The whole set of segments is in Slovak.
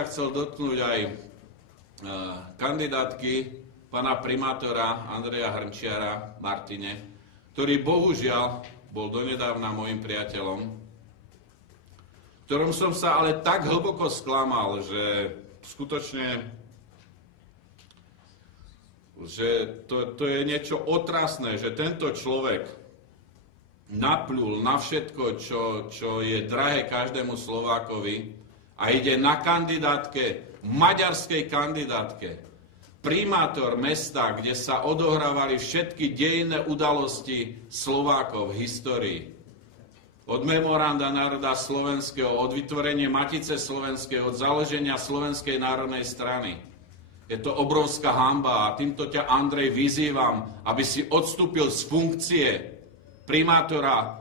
Chcel dotknúť aj kandidátky pána primátora Andreja Hrnčiara Martine, ktorý bohužiaľ bol donedávna môjim priateľom, ktorom som sa ale tak hlboko sklamal, že skutočne to je niečo otrasné, že tento človek napľul na všetko, čo je drahé každému Slovákovi a ide na kandidátke, maďarskej kandidátke, primátor mesta, kde sa odohrávali všetky dejinné udalosti Slovákov v histórii. Od memoranda národa slovenského, od vytvorenia Matice slovenskej, od založenia Slovenskej národnej strany. Je to obrovská hanba a týmto ťa, Andrej, vyzývam, aby si odstúpil z funkcie primátora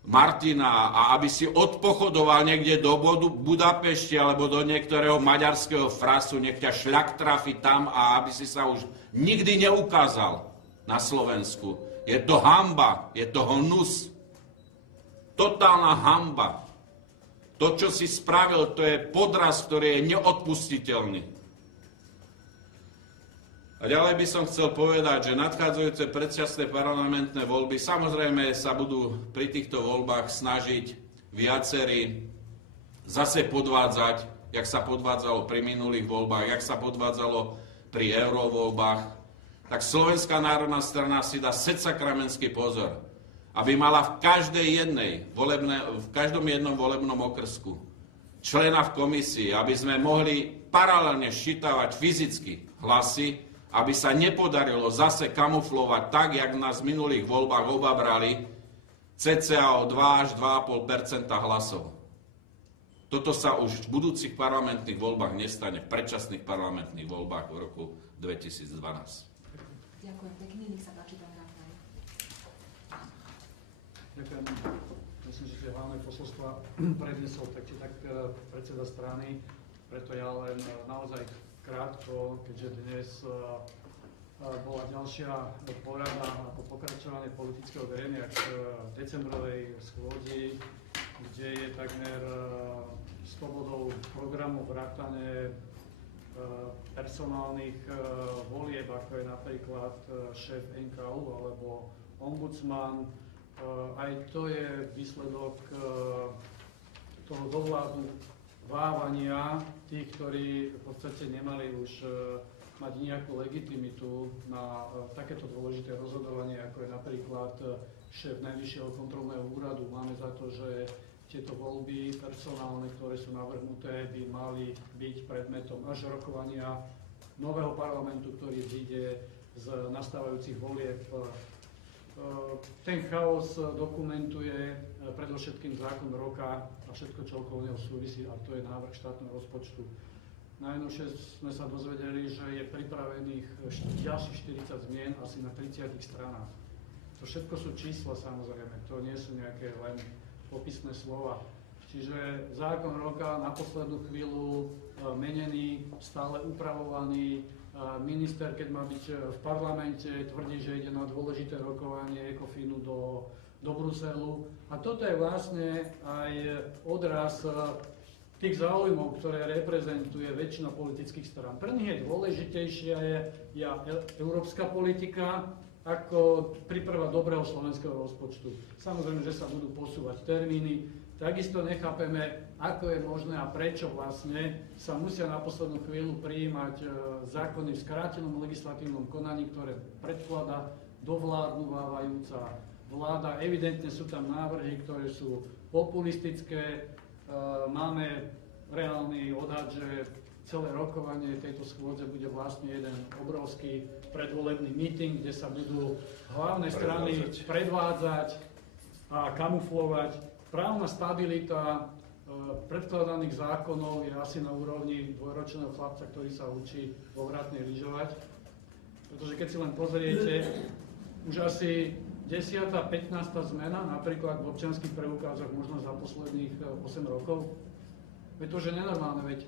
Martina a aby si odpochodoval niekde do Budapešti alebo do niektorého maďarského frasu, nech ťa šľak trafi tam a aby si sa už nikdy neukázal na Slovensku. Je to hanba, je to hnus. Totálna hanba. To, čo si spravil, to je podraz, ktorý je neodpustiteľný. A ďalej by som chcel povedať, že nadchádzajúce predčasné parlamentné voľby samozrejme sa budú pri týchto voľbách snažiť viacerí zase podvádzať, jak sa podvádzalo pri minulých voľbách, jak sa podvádzalo pri eurovoľbách. Tak Slovenská národná strana si dá secakramenský pozor, aby mala v každom jednom volebnom okrsku člena v komisii, aby sme mohli paralelne ščítavať fyzicky hlasy, aby sa nepodarilo zase kamuflovať tak, jak nás v minulých voľbách obabrali cca o 2 až 2,5% hlasov. Toto sa už v budúcich parlamentných voľbách nestane, v predčasných parlamentných voľbách v roku 2012. Ďakujem pekne, nech sa páči, pán Rafaj. Ďakujem. Myslím, že tie hlavné posolstva prednesol tak či tak predseda strany, preto ja len naozaj krátko, keďže dnes bola ďalšia porada ako pokračovanie politického verejnia k decembrovej schôdzi, kde je takmer 100 bodov programu vrátane personálnych volieb, ako je napríklad šéf NKU alebo ombudsman. Aj to je výsledok toho dovládania tých, ktorí v podstate nemali už mať nejakú legitimitu na takéto dôležité rozhodovanie, ako je napríklad šéf Najvyššieho kontrolného úradu. Máme za to, že tieto voľby personálne, ktoré sú navrhnuté, by mali byť predmetom až rokovania nového parlamentu, ktorý vyjde z nastávajúcich volieb. Ten chaos dokumentuje predovšetkým zákon roka a všetko, čo okolo neho súvisí, a to je návrh štátneho rozpočtu. Najnovšie sme sa dozvedeli, že je pripravených ďalších 40 zmien asi na 30 stranách. To všetko sú čísla, samozrejme, to nie sú nejaké len popisné slova. Čiže zákon roka na poslednú chvíľu menený, stále upravovaný. Minister, keď má byť v parlamente, tvrdí, že ide na dôležité rokovanie ECOFINu do Bruselu. A toto je vlastne aj odraz tých záujmov, ktoré reprezentuje väčšina politických strán. Pre nich je dôležitejšia je európska politika ako príprava dobrého slovenského rozpočtu. Samozrejme, že sa budú posúvať termíny. Takisto nechápeme, ako je možné a prečo vlastne sa musia na poslednú chvíľu prijímať zákony v skrátenom legislatívnom konaní, ktoré predkladá dovládnuvávajúca vláda. Evidentne sú tam návrhy, ktoré sú populistické. Máme reálny odhad, že celé rokovanie tejto schôdze bude vlastne jeden obrovský predvolebný meeting, kde sa budú hlavné strany predvádzať a kamuflovať. Právna stabilita predkladaných zákonov je asi na úrovni dvojročného chlapca, ktorý sa učí vo vrátnej lyžovať. Pretože keď si len pozriete, už asi 10. 15. zmena, napríklad v občianskych preukázoch možno za posledných 8 rokov. Veď to už je nenormálne, veď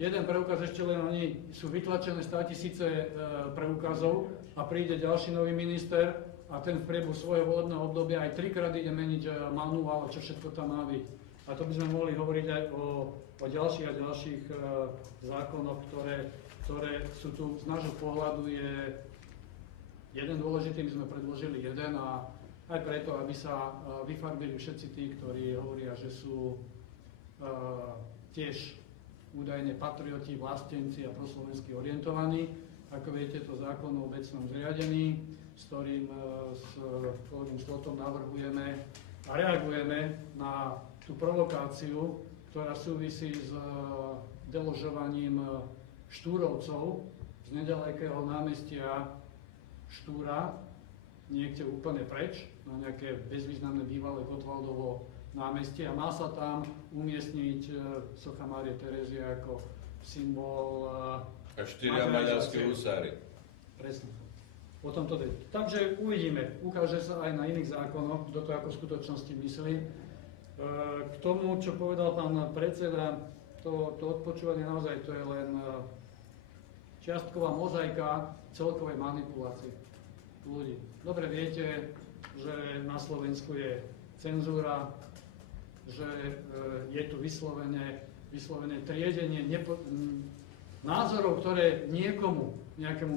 jeden preukaz ešte len oni sú vytlačené 100 000 preukazov a príde ďalší nový minister a ten v priebehu svojho volebného obdobia aj 3-krát ide meniť manuál, čo všetko tam má byť. A to by sme mohli hovoriť aj o ďalších a ďalších zákonoch, ktoré sú tu z nášho pohľadu je jeden dôležitý, my sme predložili jeden a aj preto, aby sa vyfarbili všetci tí, ktorí hovoria, že sú tiež údajne patrioti, vlastenci a proslovensky orientovaní. Ako viete, to zákon o obecnom zriadení, s ktorým s kolegom Slotom navrhujeme a reagujeme na tú provokáciu, ktorá súvisí s deložovaním Štúrovcov z nedalekého námestia Štúra, niekde úplne preč, na nejaké bezvýznamné bývalé Gottwaldovo námestie a má sa tam umiestniť socha Márie Terézie ako symbol A 4 maďarské husári. Presne. O tom to je. Takže uvidíme. Ukáže sa aj na iných zákonoch, kto to ako v skutočnosti myslí. K tomu, čo povedal pán predseda, to odpočúvanie naozaj to je len čiastková mozaika celkovej manipulácie ľudí. Dobre viete, že na Slovensku je cenzúra, že je tu vyslovené triedenie názorov, ktoré niekomu, nejakému